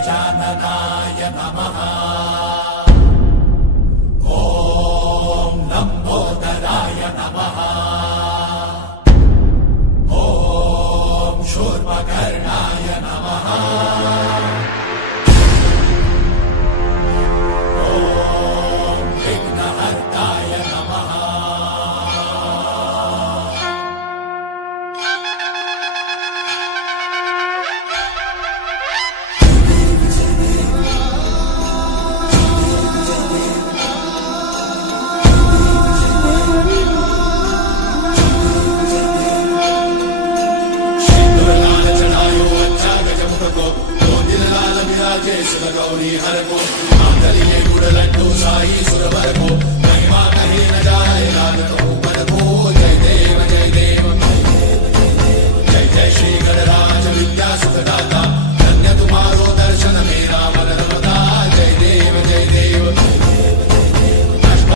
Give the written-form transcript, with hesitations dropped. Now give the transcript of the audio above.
गजाननाय नमः। ॐ लम्बोदराय नमः। ॐ शूर्पकर्णाय नमः। ॐ विघ्नहर्ताय नमः। गौरी हर को मांगलिये गुड़ लड्डू साई सुरवर को